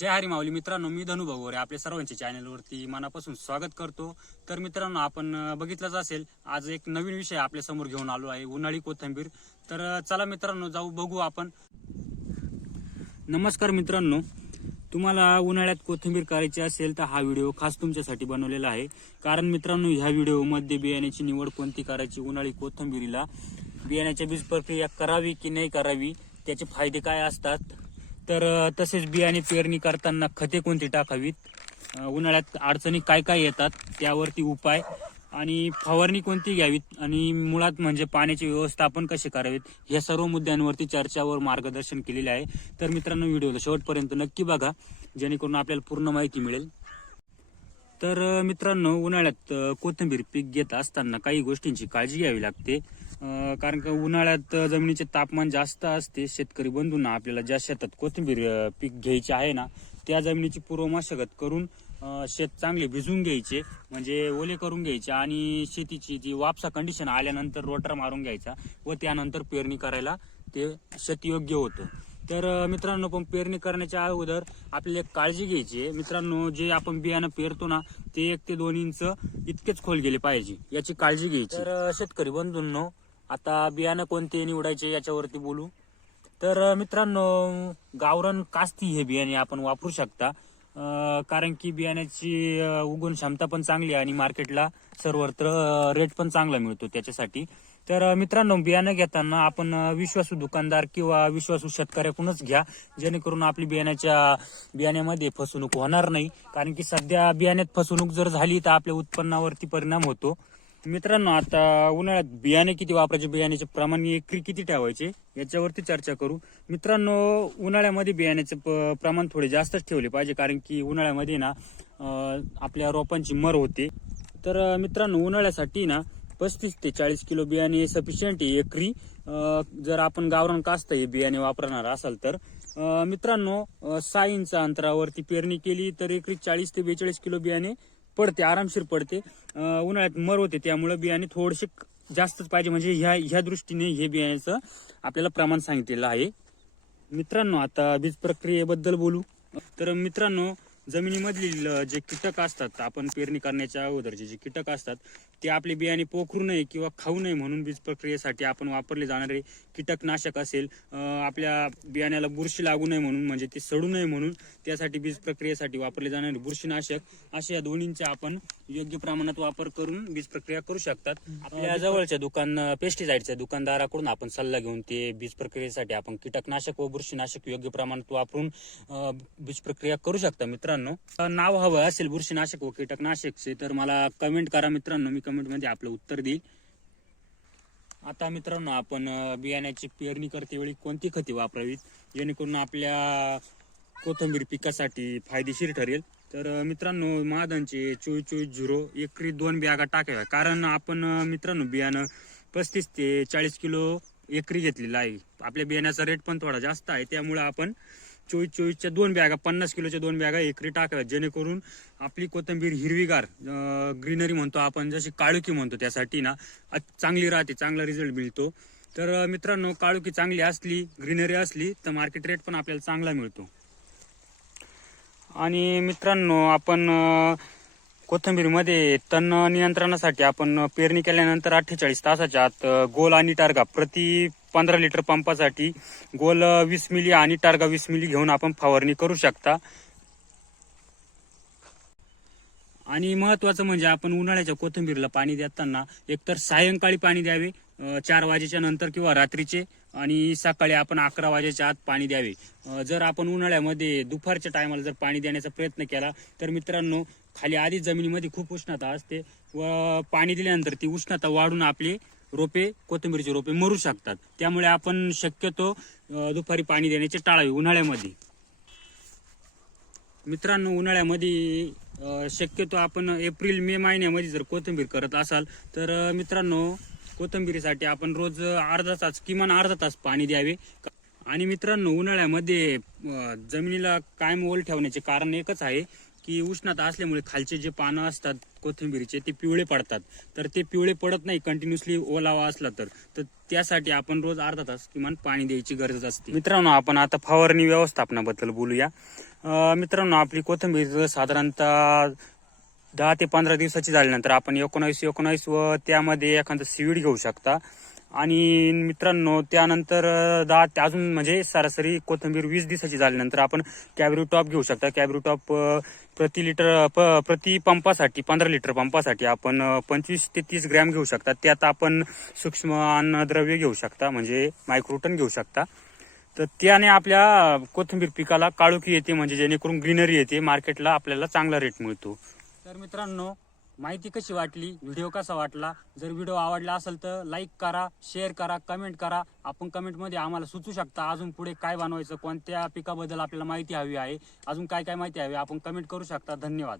जय हरी माऊली. मित्रांनो, मी धनु भगोरे आपल्या सर्वांच्या चॅनलवरती मनापासून स्वागत करतो. तर मित्रांनो, आपण बघितलंच असेल, आज एक नवीन विषय आपल्या समोर घेऊन आलो आहे, उन्हाळी कोथिंबीर. तर चला मित्रांनो, जाऊ बघू आपण. नमस्कार मित्रांनो, तुम्हाला उन्हाळ्यात कोथिंबीर करायची असेल तर हा व्हिडिओ खास तुमच्यासाठी बनवलेला आहे. कारण मित्रांनो, ह्या व्हिडिओमध्ये बियाण्याची निवड कोणती करायची, उन्हाळी कोथिंबीरीला बियाण्याची बीज प्रक्रिया करावी की नाही करावी, त्याचे फायदे काय असतात, तर तसेच बियाणे पेरणी करताना खते कोणती टाकावीत, उन्हाळ्यात अडचणी काय काय येतात त्यावरती उपाय, आणि फवारणी कोणती घ्यावीत, आणि मुळात म्हणजे पाण्याचे व्यवस्थापन कसे करावेत, या सर्व मुद्द्यांवरती चर्चावर मार्गदर्शन केलेले आहे. तर मित्रांनो, व्हिडिओला शेवटपर्यंत नक्की बघा, जेणेकरून आपल्याला पूर्ण माहिती मिळेल. तर मित्रांनो, उन्हाळ्यात कोथिंबीर पीक घेत असताना काही गोष्टींची काळजी घ्यावी लागते. कारण का उन्हाळ्यात जमिनीचे तापमान जास्त असते. शेतकरी बंधूंना आपल्याला ज्या शेतात कोथिंबीर पीक घ्यायचे आहे ना, त्या जमिनीची पूर्वमशागत करून शेत चांगले भिजून घ्यायचे, म्हणजे ओले करून घ्यायचे, आणि शेतीची जी वापसा कंडिशन आल्यानंतर रोटर मारून घ्यायचा व त्यानंतर पेरणी करायला ते शेत योग्य होतं. तर मित्रांनो, पण पेरणी करण्याच्या अगोदर आपल्याला एक काळजी घ्यायची आहे. मित्रांनो, जे आपण बियाणं पेरतो ना, ते 1 ते 2 इंच इतकेच खोल गेले पाहिजे, याची काळजी घ्यायची. तर शेतकरी बंधूंनो, आता बियाणं कोणते निवडायचे याच्यावरती बोलू. तर मित्रांनो, गावरान कास्ती हे बियाणे आपण वापरू शकता. कारण की बियाण्याची उगवण क्षमता पण चांगली आहे आणि मार्केटला सर्वत्र रेट पण चांगला मिळतो त्याच्यासाठी. तर मित्रांनो, बियाणं घेताना आपण विश्वासू दुकानदार किंवा विश्वासू शेतकऱ्याकडूनच घ्या, जेणेकरून आपली बियाण्यामध्ये फसवणूक होणार नाही. कारण की सध्या बियाण्यात फसवणूक जर झाली तर आपल्या उत्पन्नावरती परिणाम होतो. मित्रांनो, आता उन्हाळ्यात बियाणे किती वापरायचे, बियाण्याचे प्रमाण एकरी किती ठेवायचे याच्यावरती चर्चा करू. मित्रांनो, उन्हाळ्यामध्ये बियाण्याचे प्रमाण थोडे जास्तच ठेवले पाहिजे, कारण की उन्हाळ्यामध्ये ना आपल्या रोपांची मर होते. तर मित्रांनो, उन्हाळ्यासाठी ना 35 ते 40 किलो बियाणे सफिशियंट आहे एकरी, जर आपण गावरान कास्त हे बियाणे वापरणार असाल तर. मित्रांनो, 6 इंच अंतरावरती पेरणी केली तर एकरी 40 ते 42 किलो बियाणे पडते, आरामशीर पडते. उन्हाळ्यात मर होते, त्यामुळे बियाणे थोडेसे जास्तच पाहिजे, म्हणजे ह्या दृष्टीने हे बियाण्याचं आपल्याला प्रमाण सांगितलेलं आहे. मित्रांनो, आता बीज प्रक्रियेबद्दल बोलू. तर मित्रांनो, जमिनीमधील जे कीटक असतात, आपण पेरणी करण्याच्या अगोदरचे जे कीटक असतात, ते आपले बियाणे पोखरू नये किंवा खाऊ नये म्हणून बीज प्रक्रियेसाठी आपण वापरले जाणारे कीटकनाशक असेल, आपल्या बियाण्याला बुरशी लागू नये म्हणून, म्हणजे ते सडू नये म्हणून, त्यासाठी बीज प्रक्रियेसाठी वापरले जाणारे बुरशीनाशक, अशा या दोन्हींचे आपण योग्य प्रमाणात वापर करून बीज प्रक्रिया करू शकतात. आपल्या जवळच्या पेस्टिसाइडच्या दुकानदाराकडून आपण सल्ला घेऊन ते बीज प्रक्रियेसाठी आपण कीटकनाशक व बुरशीनाशक योग्य प्रमाणात वापरून बीज प्रक्रिया करू शकता. मित्रांनो, नाव हवं असेल बुरशीनाशक व कीटकनाशकचे तर मला कमेंट करा. मित्रांनो, मी कमेंटमध्ये आपलं उत्तर देईल. आता मित्रांनो, आपण बियाण्याची पेरणी करते वेळी कोणती खते वापरावीत, जेणेकरून आपल्या कोथिंबीर पिकासाठी फायदेशीर ठरेल. तर मित्रांनो, महादनचे 24-24-0 एकरी 2 बॅगा टाकाव्या. कारण आपण मित्रांनो, बियाणं 35 ते 40 किलो एकरी घेतलेलं आहे. आपल्या बियाण्याचा रेट पण थोडा जास्त आहे, त्यामुळे आपण 24-24च्या 2 बॅगा, 50 किलोच्या 2 बॅगा एकरी टाकाव्यात, जेणेकरून आपली कोथिंबीर हिरवीगार, ग्रीनरी म्हणतो आपण, जशी काळुकी म्हणतो, त्यासाठी ना चांगली राहते, चांगला रिझल्ट मिळतो. तर मित्रांनो, काळुकी चांगली असली, ग्रीनरी असली तर मार्केट रेट पण आपल्याला चांगला मिळतो. आणि मित्रांनो, आपण कोथिंबीरमध्ये तण नियंत्रणासाठी आपण पेरणी केल्यानंतर 48 तासाच्या आत गोल आणि टार्गा प्रति 15 लिटर पंपासाठी गोल 20 मिली आणि टार्गा 20 मिली घेऊन आपण फवारणी करू शकता. आणि महत्वाचं म्हणजे आपण उन्हाळ्याच्या कोथिंबीरला पाणी देताना एकतर सायंकाळी पाणी द्यावे, 4 वाजेच्या नंतर किंवा रात्रीचे, आणि सकाळी आपण 11 वाजेच्या आत पाणी द्यावे. जर आपण उन्हाळ्यामध्ये दुपारच्या टायमाला जर पाणी देण्याचा प्रयत्न केला तर मित्रांनो, खाली आधीच जमिनीमध्ये खूप उष्णता असते व पाणी दिल्यानंतर ती उष्णता वाढून आपले कोथिंबीरचे रोपे मरू शकतात. त्यामुळे आपण शक्यतो दुपारी पाणी देण्याचे टाळावे उन्हाळ्यामध्ये. मित्रांनो, उन्हाळ्यामध्ये शक्यतो आपण एप्रिल-मे महिन्यामध्ये जर कोथिंबीर करत असाल तर मित्रांनो, कोथिंबीरीसाठी आपण रोज किमान अर्धा तास पाणी द्यावे. आणि मित्रांनो, उन्हाळ्यामध्ये जमिनीला कायम ओल ठेवण्याचे कारण एकच आहे की उष्णता असल्यामुळे खालचे जे पानं असतात कोथिंबीरीचे ते पिवळे पडतात. तर ते पिवळे पडत नाही कंटिन्युअसली ओलावा असला तर त्यासाठी आपण रोज अर्धा तास किमान पाणी द्यायची गरज असते. मित्रांनो, आपण आता फवारणी व्यवस्थापनाबद्दल बोलूया. मित्रांनो, आपली कोथिंबीर साधारणतः 10 ते 15 दिवसाची झाल्यानंतर आपण 19 व त्यामध्ये एखादं सीवीड घेऊ शकता. आणि मित्रांनो, त्यानंतर अजून म्हणजे सरासरी कोथिंबीर 20 दिवसाची झाल्यानंतर आपण कॅब्री टॉप घेऊ शकता. कॅब्री टॉप प्रति पंपासाठी 15 लिटर पंपासाठी आपण 25 ते 30 ग्रॅम घेऊ शकता. त्यात आपण सूक्ष्म अन्नद्रव्य घेऊ शकता, म्हणजे मायक्रोटन घेऊ शकता. तर त्याने आपल्या कोथिंबीर पिकाला काळोखी येते, म्हणजे जेणेकरून ग्रीनरी येते, मार्केटला आपल्याला चांगला रेट मिळतो. तर मित्रांनो, माहिती कशी वाटली, व्हिडिओ कसा वाटला? जर व्हिडिओ आवडला असेल तर लाईक करा, शेअर करा, कमेंट करा. आपण कमेंटमध्ये आम्हाला सुचवू शकता अजून पुढे काय बनवायचं, कोणत्या पिकाबद्दल आपल्याला माहिती हवी आहे, अजून काय काय माहिती हवी आपण कमेंट करू शकता. धन्यवाद.